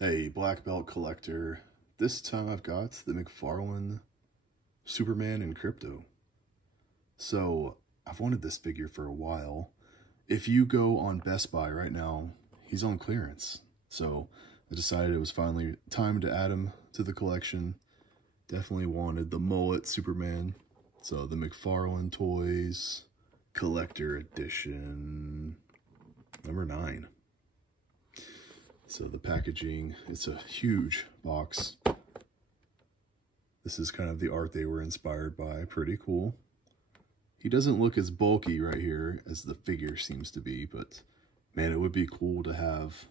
a black belt collector. This time I've got the Mcfarlane Superman and Krypto. So I've wanted this figure for a while. If you go on Best Buy right now, he's on clearance. So I decided it was finally time to add him to the collection. Definitely wanted the mullet Superman. So the Mcfarlane Toys Collector Edition number 9. So the packaging, it's a huge box. This is kind of the art they were inspired by. Pretty cool. He doesn't look as bulky right here as the figure seems to be, but man, it would be cool to have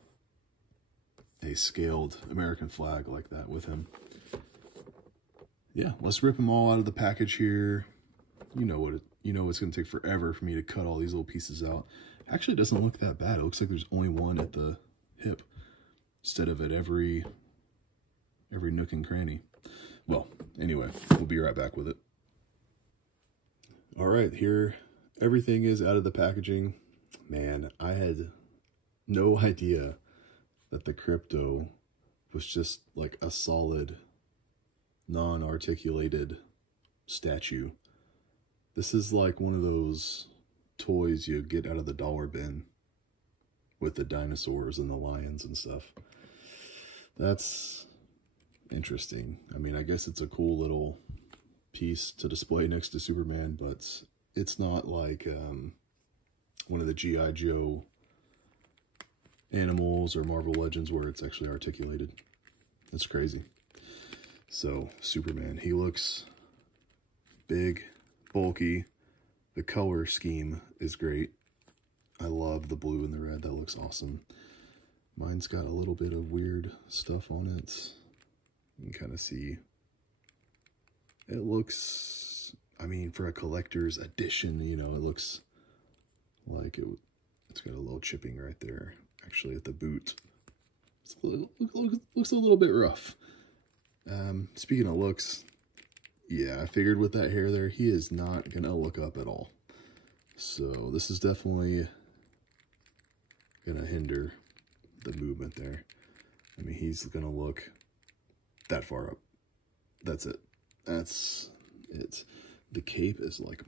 a scaled American flag like that with him. Yeah, let's rip them all out of the package here. You know it's going to take forever for me to cut all these little pieces out. Actually, it doesn't look that bad. It looks like there's only one at the hip instead of at every nook and cranny. Well, anyway, we'll be right back with it. All right, here everything is out of the packaging. Man, I had no idea that the Krypto was just like a solid, non-articulated statue. This is like one of those toys you get out of the dollar bin with the dinosaurs and the lions and stuff. That's interesting. I mean, I guess it's a cool little piece to display next to Superman, but it's not like one of the G.I. Joe animals or Marvel Legends where it's actually articulated. That's crazy. So, Superman, he looks big, bulky. The color scheme is great. I love the blue and the red. That looks awesome. Mine's got a little bit of weird stuff on it. You can kind of see. It looks, I mean, for a collector's edition, you know, it looks like it's got a little chipping right there. Actually, at the boot. Looks a little bit rough. Speaking of looks, yeah, I figured with that hair there, he is not going to look up at all. So this is definitely going to hinder the movement there. I mean, he's going to look that far up. That's it. That's it. The cape is like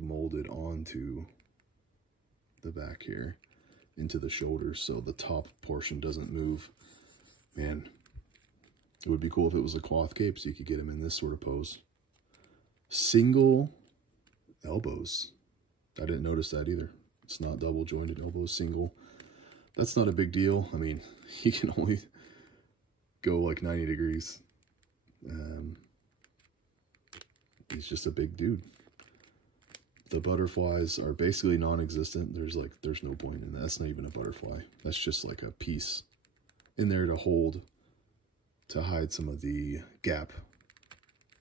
molded onto the back here, into the shoulders, so the top portion doesn't move. Man, it would be cool if it was a cloth cape so you could get him in this sort of pose. Single elbows. I didn't notice that either. It's not double jointed elbows, single. That's not a big deal. I mean, he can only go like 90 degrees. He's just a big dude. The butterflies are basically non-existent. There's no point in that. That's not even a butterfly. That's just like a piece in there to hide some of the gap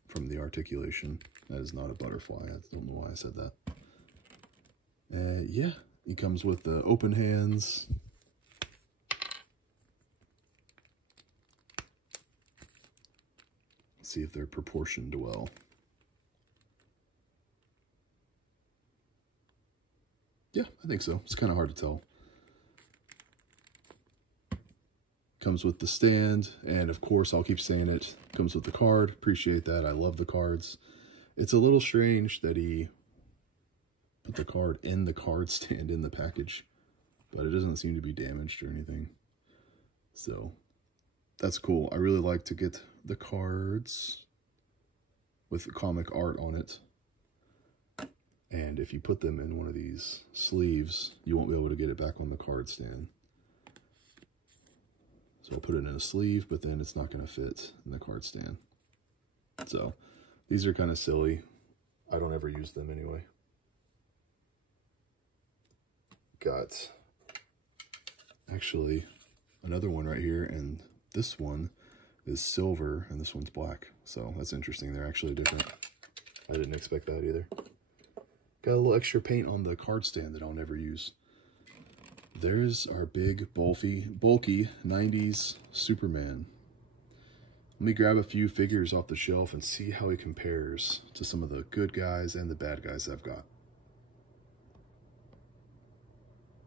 from the articulation. That is not a butterfly. I don't know why I said that. Yeah, he comes with the open hands. Let's see if they're proportioned well. Yeah, I think so. It's kind of hard to tell. Comes with the stand, and of course, I'll keep saying it, comes with the card. Appreciate that. I love the cards. It's a little strange that he put the card in the card stand in the package, but it doesn't seem to be damaged or anything. So, that's cool. I really like to get the cards with the comic art on it. And if you put them in one of these sleeves, you won't be able to get it back on the card stand. So I'll put it in a sleeve, but then it's not going to fit in the card stand. So these are kind of silly. I don't ever use them anyway. Got actually another one right here, and this one is silver and this one's black. So that's interesting. They're actually different. I didn't expect that either. Got a little extra paint on the card stand that I'll never use. There's our big, bulky 90s Superman. Let me grab a few figures off the shelf and see how he compares to some of the good guys and the bad guys I've got.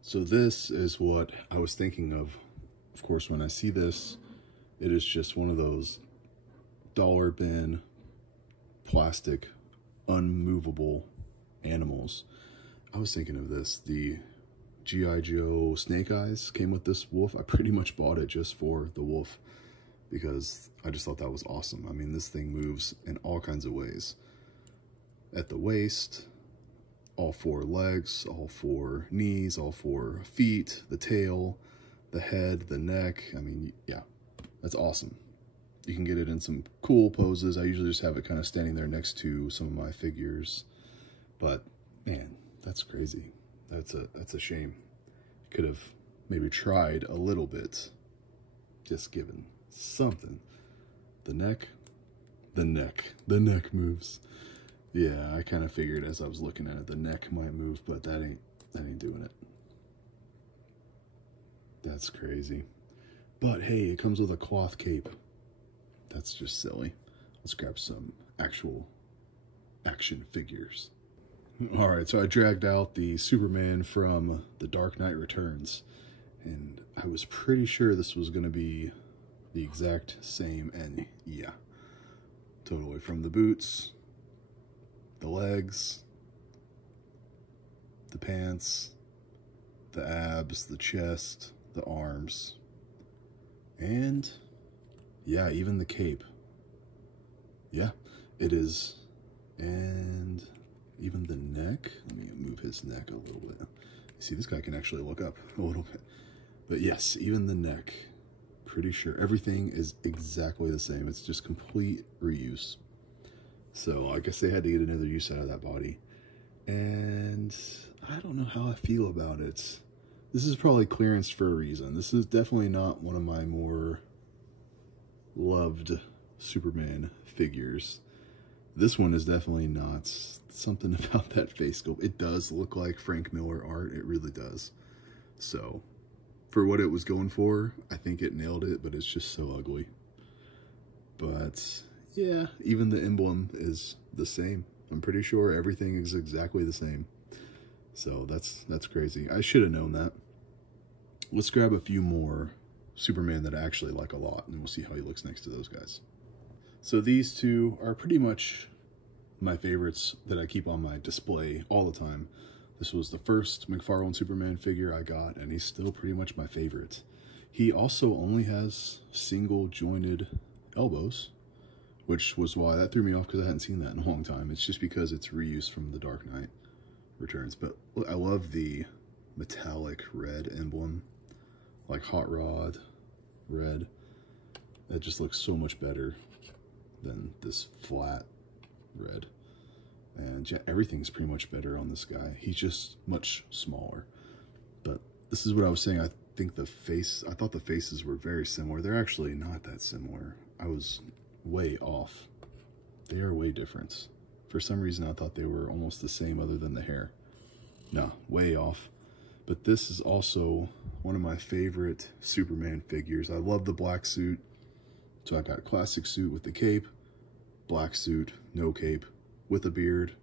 So this is what I was thinking of course, when I see this, It is just one of those dollar bin, plastic, unmovable animals. I was thinking of this. The G.I. Joe Snake Eyes came with this wolf. I pretty much bought it just for the wolf because I just thought that was awesome. I mean, this thing moves in all kinds of ways. At the waist, all four legs, all four knees, all four feet, the tail, the head, the neck. I mean, yeah, that's awesome. You can get it in some cool poses. I usually just have it kind of standing there next to some of my figures. But man, that's crazy. That's a shame. Could have maybe tried a little bit, just given something. The neck moves. Yeah, I kind of figured as I was looking at it, the neck might move, but that ain't doing it. That's crazy. But hey, it comes with a cloth cape. That's just silly. Let's grab some actual action figures. All right, so I dragged out the Superman from The Dark Knight Returns, and I was pretty sure this was going to be the exact same, and yeah, totally. From the boots, the legs, the pants, the abs, the chest, the arms, and yeah, even the cape. Yeah, it is. And even the neck. Let me move his neck a little bit. See, this guy can actually look up a little bit. But yes, even the neck. Pretty sure everything is exactly the same. It's just complete reuse. So I guess they had to get another use out of that body. And I don't know how I feel about it. This is probably clearance for a reason. This is definitely not one of my more loved Superman figures. This one is definitely not. Something about that face sculpt. It does look like Frank Miller art. It really does. So for what it was going for, I think it nailed it, but it's just so ugly. But yeah, even the emblem is the same. I'm pretty sure everything is exactly the same. So that's crazy. I should have known that. Let's grab a few more Superman that I actually like a lot, and we'll see how he looks next to those guys. So these two are pretty much my favorites that I keep on my display all the time. This was the first Mcfarlane Superman figure I got, and he's still pretty much my favorite. He also only has single jointed elbows, which was why that threw me off, because I hadn't seen that in a long time. It's just because it's reused from The Dark Knight Returns. But I love the metallic red emblem, like Hot Rod red. That just looks so much better than this flat red. And yeah, everything's pretty much better on this guy. He's just much smaller. But this is what I was saying. I thought the faces were very similar. They're actually not that similar. I was way off. They are way different. For some reason, I thought they were almost the same other than the hair. No, way off. But this is also one of my favorite Superman figures. I love the black suit. So I got classic suit with the cape, black suit, no cape, with a beard.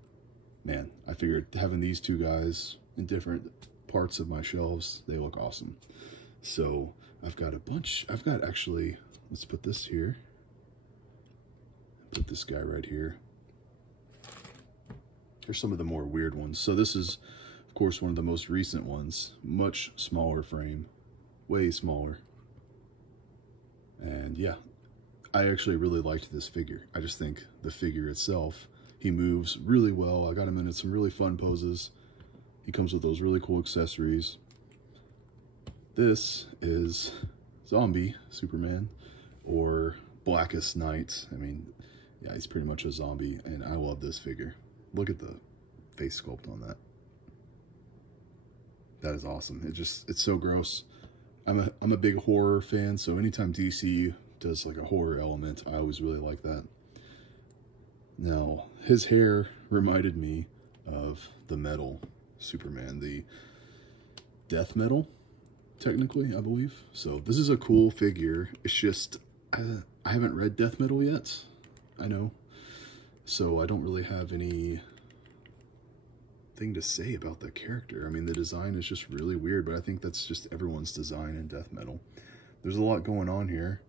Man, I figured having these two guys in different parts of my shelves, they look awesome. So I've got a bunch. I've got actually, let's put this here. Put this guy right here. Here's some of the more weird ones. So this is, of course, one of the most recent ones. Much smaller frame, way smaller. And yeah, I actually really liked this figure. I just think the figure itself, he moves really well. I got him in some really fun poses. He comes with those really cool accessories. This is Zombie Superman, or Blackest Night. I mean, yeah, he's pretty much a zombie, and I love this figure. Look at the face sculpt on that. That is awesome. It's so gross. I'm a big horror fan, so anytime DC does like a horror element, I always really like that. Now, his hair reminded me of the metal Superman, the death metal, technically, I believe. So this is a cool figure. It's just, I haven't read death metal yet, I know. So I don't really have any thing to say about the character. I mean, the design is just really weird, but I think that's just everyone's design in death metal. There's a lot going on here.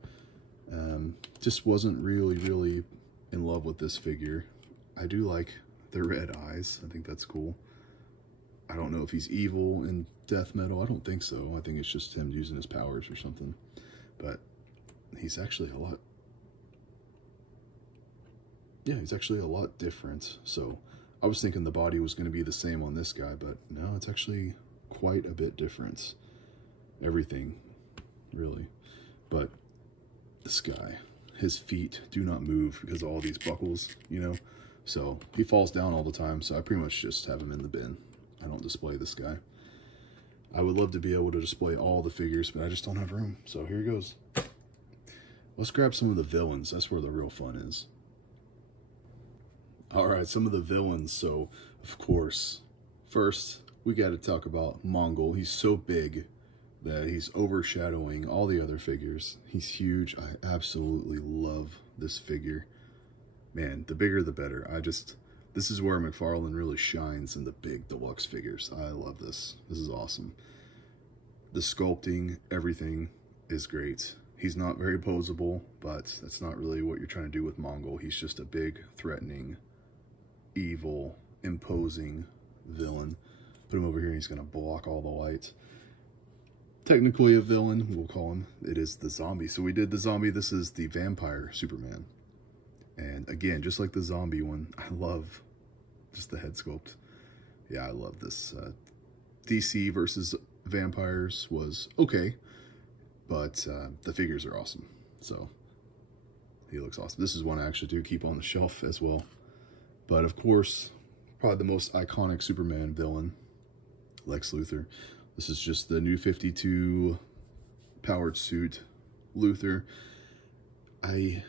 Just wasn't really in love with this figure. I do like the red eyes. I think that's cool. I don't know if he's evil in death metal. I don't think so. I think it's just him using his powers or something. But he's actually a lot... Yeah, he's actually a lot different. So I was thinking the body was going to be the same on this guy, but no, it's actually quite a bit different. Everything, really. But this guy, his feet do not move because of all these buckles, you know? So he falls down all the time, so I pretty much just have him in the bin. I don't display this guy. I would love to be able to display all the figures, but I just don't have room. So here he goes. Let's grab some of the villains. That's where the real fun is. All right, some of the villains. So, of course, first, we got to talk about Mongol. He's so big that he's overshadowing all the other figures. He's huge. I absolutely love this figure. Man, the bigger the better. This is where Mcfarlane really shines in the big deluxe figures. I love this. This is awesome. The sculpting, everything is great. He's not very posable, but that's not really what you're trying to do with Mongol. He's just a big, threatening, evil, imposing villain. Put him over here and he's going to block all the light. Technically a villain, we'll call him. It is the zombie. So we did the zombie. This is the vampire Superman. And again, just like the zombie one, I love just the head sculpt. Yeah, I love this. DC versus vampires was okay, but the figures are awesome. So he looks awesome. This is one I actually do keep on the shelf as well. But of course, probably the most iconic Superman villain, Lex Luthor. This is just the new 52 powered suit Luthor. I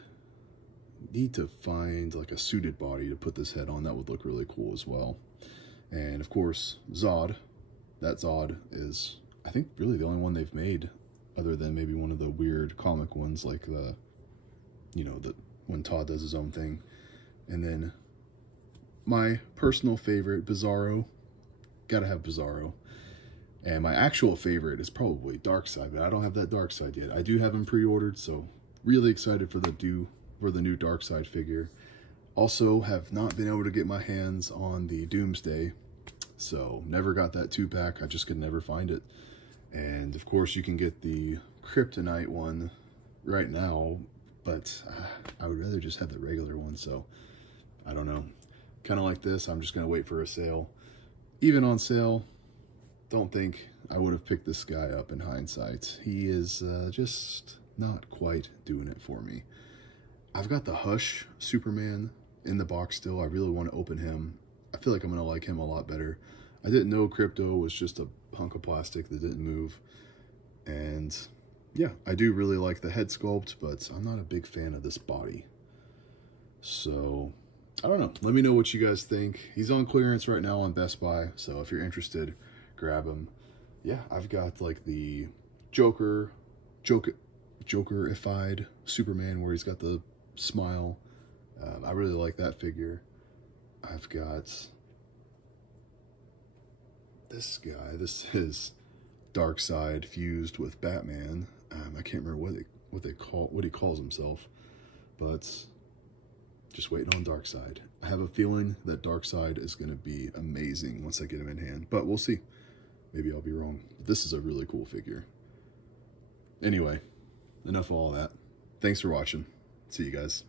need to find like a suited body to put this head on. That would look really cool as well. And of course, Zod. That Zod is, I think, really the only one they've made, other than maybe one of the weird comic ones, like the, you know, the when Todd does his own thing. And then my personal favorite, Bizarro. Gotta have Bizarro. And my actual favorite is probably Darkseid, but I don't have that Darkseid yet. I do have him pre-ordered, so really excited for the new Darkseid figure. Also, have not been able to get my hands on the Doomsday, so never got that 2-pack. I just could never find it. And of course, you can get the Kryptonite one right now, but I would rather just have the regular one, so I don't know. Kind of like this, I'm just going to wait for a sale. Even on sale, don't think I would have picked this guy up in hindsight. He is just not quite doing it for me. I've got the Hush Superman in the box still. I really want to open him. I feel like I'm going to like him a lot better. I didn't know Krypto was just a hunk of plastic that didn't move. And yeah, I do really like the head sculpt, but I'm not a big fan of this body. So, I don't know. Let me know what you guys think. He's on clearance right now on Best Buy, so if you're interested, grab him. Yeah, I've got like the Joker-ified Superman where he's got the smile. I really like that figure. I've got this guy. This is Darkseid fused with Batman. I can't remember what he calls himself, but just waiting on Darkseid. I have a feeling that Darkseid is going to be amazing once I get him in hand, but we'll see. Maybe I'll be wrong. But this is a really cool figure. Anyway, enough of all that. Thanks for watching. See you guys.